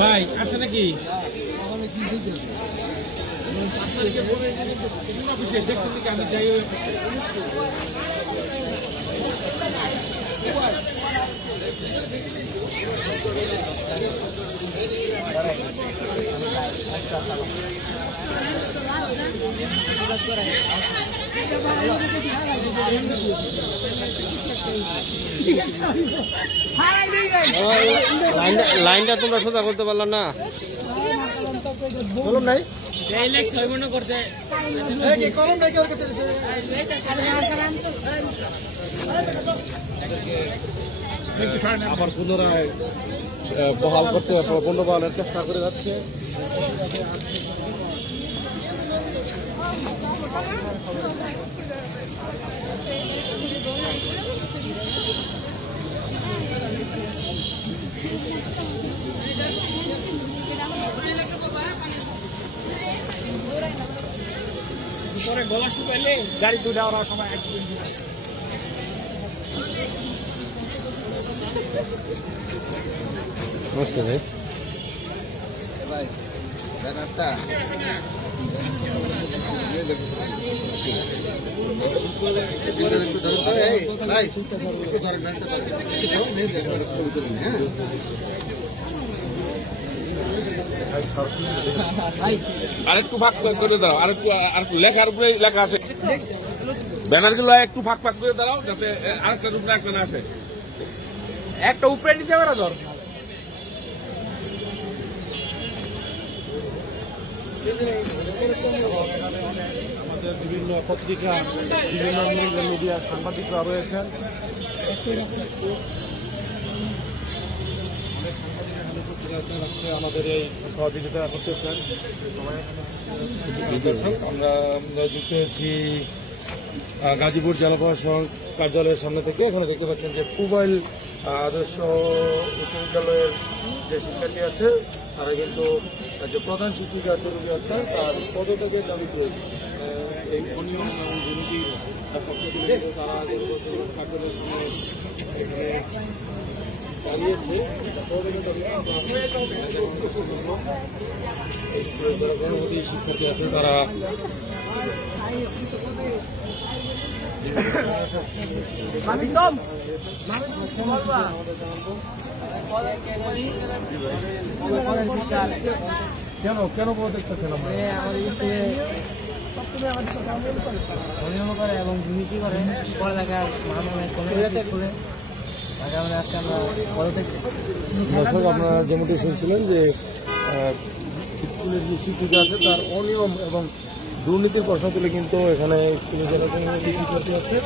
ভাই আসে নাকি দেখছেন নাকি আমি যাই লাইনটা তোমরা সোজা করতে পারলাম না বলুন নাই করতে আবার পুনরায় বহাল করতে পুনর্বহালের চেষ্টা করে যাচ্ছে। গলা শুকাইলে গাড়ি দুটা ওরা সময় আরেকটু ভাগ করে দাও, আরেকটু লেখার উপরে লেখা আছে, ব্যানার গুলো একটু ফাঁক ফাঁক করে দাঁড়াও যাতে আরেকটার উপরে একটা না আসে, একটা উপরে নিচে বেড়া ধর। আমাদের বিভিন্ন পত্রিকা, বিভিন্ন নিউজ মিডিয়ার সাংবাদিকরা রয়েছেন। আমাদের এই সহযোগিতা করতেছেন। আমরা যুক্ত হয়েছি গাজীপুর জেলা প্রশাসন কার্যালয়ের সামনে থেকে। এখানে দেখতে পাচ্ছেন যে পুবাইল আদর্শ উচ্চ বিদ্যালয়ের যে শিক্ষার্থী আছে তারা কিন্তু যে প্রধান শিক্ষিকা আছে রুবি আক্তার, তার পদত্যাগের দাবিতে এই অনিয়ম এবং দুর্নীতির পক্ষ থেকে তারা কার্যালয়ের সামনে এখানে দাঁড়িয়েছে। যারা গণপতি শিক্ষার্থী আছে তারা কেন দেখতেছেন করে এবং দুর্নীতি করে পড়ালেখার দর্শক, আপনারা যেমনটি শুনছিলেন যে স্কুলের যে শিক্ষিকা আছে তার অনিয়ম এবং দুর্নীতির প্রশ্ন তুলে কিন্তু এখানে স্কুলে যারা শিক্ষার্থী আছে